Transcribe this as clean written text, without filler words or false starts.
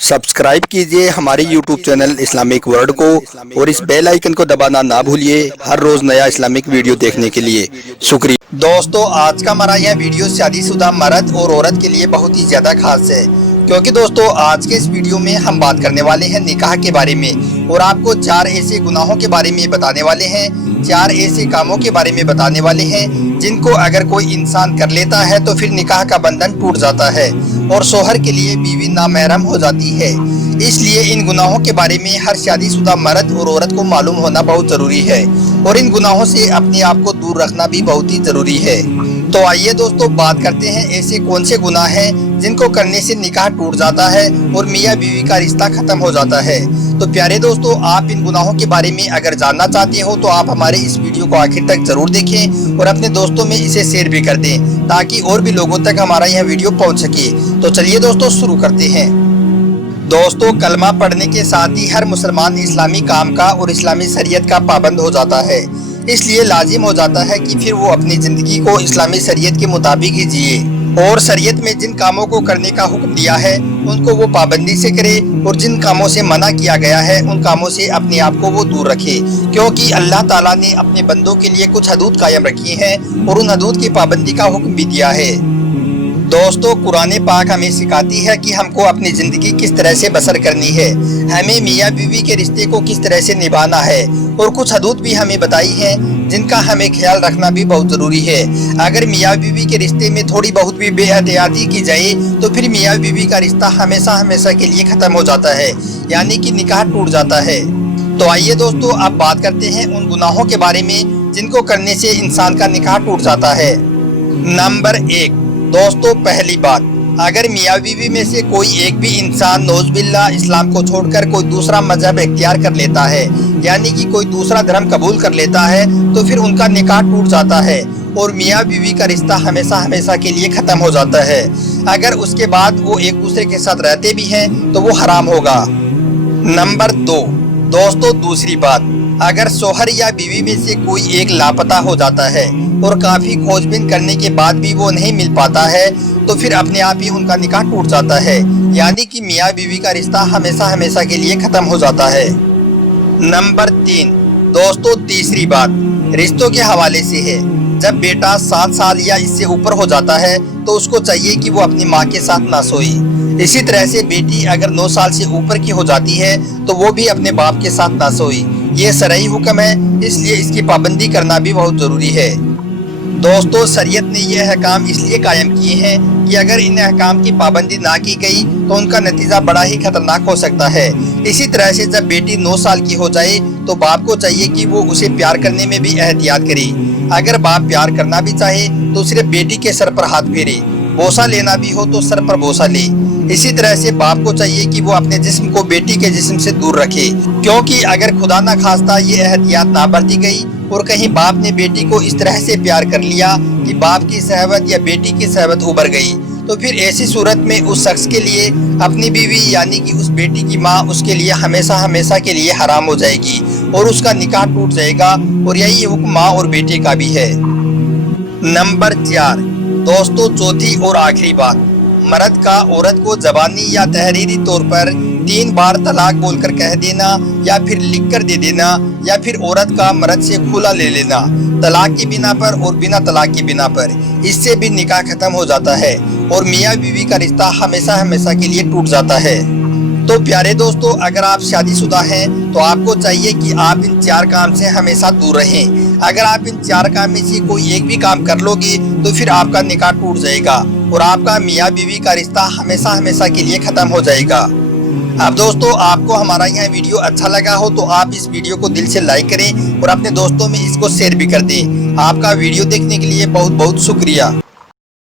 Subscribe कीजिए हमारे YouTube channel Islamic world को और इस बेल आइकन को दबाना ना भूलिए हर रोज नया इस्लामिक वीडियो देखने के लिए। शुक्रिया। दोस्तों, आज का हमारा यह वीडियो शादीशुदा मर्द और औरत के लिए बहुत ही ज़्यादा खास है, क्योंकि दोस्तों आज के इस वीडियो में हम बात करने वाले हैं निकाह के बारे में और आपको 4 ऐसे गुनाहों के बारे में बताने वाले हैं, 4 ऐसे कामों के बारे में बताने वाले हैं जिनको अगर कोई इंसान कर लेता है तो फिर निकाह का बंधन टूट जाता है और शोहर के लिए बीवी नामहरम हो जाती है। इसलिए इन गुनाहों के बारे में हर शादीशुदा मर्द और औरत को मालूम होना बहुत ज़रूरी है और इन गुनाहों से अपने आप को दूर रखना भी बहुत ही ज़रूरी है। तो आइए दोस्तों बात करते हैं ऐसे कौन से गुनाह हैं जिनको करने से निकाह टूट जाता है और मियाँ बीवी का रिश्ता खत्म हो जाता है। तो प्यारे दोस्तों, आप इन गुनाहों के बारे में अगर जानना चाहते हो तो आप हमारे इस वीडियो को आखिर तक जरूर देखें और अपने दोस्तों में इसे शेयर भी कर दें ताकि और भी लोगों तक हमारा यह वीडियो पहुंच सके। तो चलिए दोस्तों शुरू करते हैं। दोस्तों, कलमा पढ़ने के साथ ही हर मुसलमान इस्लामी काम का और इस्लामी शरीयत का पाबंद हो जाता है। इसलिए लाजिम हो जाता है कि फिर वो अपनी ज़िंदगी को इस्लामी शरीयत के मुताबिक ही जिए और शरीयत में जिन कामों को करने का हुक्म दिया है उनको वो पाबंदी से करे और जिन कामों से मना किया गया है उन कामों से अपने आप को वो दूर रखे, क्योंकि अल्लाह ताला ने अपने बंदों के लिए कुछ हदूद कायम रखी हैं और उन हदूद की पाबंदी का हुक्म भी दिया है। दोस्तों, कुरान पाक हमें सिखाती है कि हमको अपनी ज़िंदगी किस तरह से बसर करनी है, हमें मियाँ बीवी के रिश्ते को किस तरह से निभाना है और कुछ हदूद भी हमें बताई हैं जिनका हमें ख्याल रखना भी बहुत ज़रूरी है। अगर मियाँ बीवी के रिश्ते में थोड़ी बहुत भी बेहतियाती की जाए तो फिर मियाँ बीवी का रिश्ता हमेशा हमेशा के लिए ख़त्म हो जाता है, यानी कि निकाह टूट जाता है। तो आइए दोस्तों अब बात करते हैं उन गुनाहों के बारे में जिनको करने से इंसान का निकाह टूट जाता है। नंबर 1 दोस्तों, पहली बात, अगर मियाँ बीवी में से कोई एक भी इंसान नौज़बिल्ला इस्लाम को छोड़कर कोई दूसरा मजहब इख्तियार कर लेता है, यानी कि कोई दूसरा धर्म कबूल कर लेता है, तो फिर उनका निकाह टूट जाता है और मियाँ बीवी का रिश्ता हमेशा हमेशा के लिए ख़त्म हो जाता है। अगर उसके बाद वो एक दूसरे के साथ रहते भी हैं तो वो हराम होगा। नंबर 2 दोस्तों, दूसरी बात, अगर शोहर या बीवी में से कोई एक लापता हो जाता है और काफ़ी खोजबीन करने के बाद भी वो नहीं मिल पाता है तो फिर अपने आप ही उनका निकाह टूट जाता है, यानी कि मियाँ बीवी का रिश्ता हमेशा हमेशा के लिए ख़त्म हो जाता है। नंबर 3 दोस्तों, तीसरी बात रिश्तों के हवाले से है। जब बेटा 7 साल या इससे ऊपर हो जाता है तो उसको चाहिए कि वो अपनी माँ के साथ ना सोए। इसी तरह से बेटी अगर 9 साल से ऊपर की हो जाती है तो वो भी अपने बाप के साथ ना सोए। ये शरई हुक्म है, इसलिए इसकी पाबंदी करना भी बहुत ज़रूरी है। दोस्तों, शरीयत ने यह अहकाम इसलिए कायम किए हैं कि अगर इन अहकाम की पाबंदी ना की गई तो उनका नतीजा बड़ा ही खतरनाक हो सकता है। इसी तरह से जब बेटी 9 साल की हो जाए तो बाप को चाहिए कि वो उसे प्यार करने में भी एहतियात करे। अगर बाप प्यार करना भी चाहे तो सिर्फ बेटी के सर पर हाथ फेरे, बोसा लेना भी हो तो सर पर बोसा ले। इसी तरह से बाप को चाहिए कि वो अपने जिस्म को बेटी के जिस्म से दूर रखे, क्योंकि अगर खुदा ना खास्ता ये एहतियात ना बरती गई और कहीं बाप ने बेटी को इस तरह से प्यार कर लिया कि बाप की सहवत या बेटी की सहवत उभर गई तो फिर ऐसी सूरत में उस शख्स के लिए अपनी बीवी यानी कि उस बेटी की माँ उसके लिए हमेशा हमेशा के लिए हराम हो जाएगी और उसका निकाह टूट जाएगा और यही हुक्म माँ और बेटे का भी है। नंबर 4 दोस्तों, चौथी और आखिरी बात, मर्द का औरत को ज़बानी या तहरीरी तौर पर 3 बार तलाक बोलकर कह देना या फिर लिख कर दे देना या फिर औरत का मर्द से खुला ले लेना तलाक की बिना पर और बिना तलाक की बिना पर, इससे भी निकाह खत्म हो जाता है और मियाँ बीवी का रिश्ता हमेशा हमेशा के लिए टूट जाता है। तो प्यारे दोस्तों, अगर आप शादीशुदा हैं तो आपको चाहिए कि आप इन 4 काम से हमेशा दूर रहें। अगर आप इन 4 काम में से कोई एक भी काम कर लोगे तो फिर आपका निकाह टूट जाएगा और आपका मियाँ बीवी का रिश्ता हमेशा हमेशा के लिए ख़त्म हो जाएगा। अब दोस्तों, आपको हमारा यह वीडियो अच्छा लगा हो तो आप इस वीडियो को दिल से लाइक करें और अपने दोस्तों में इसको शेयर भी कर दें। आपका वीडियो देखने के लिए बहुत बहुत शुक्रिया।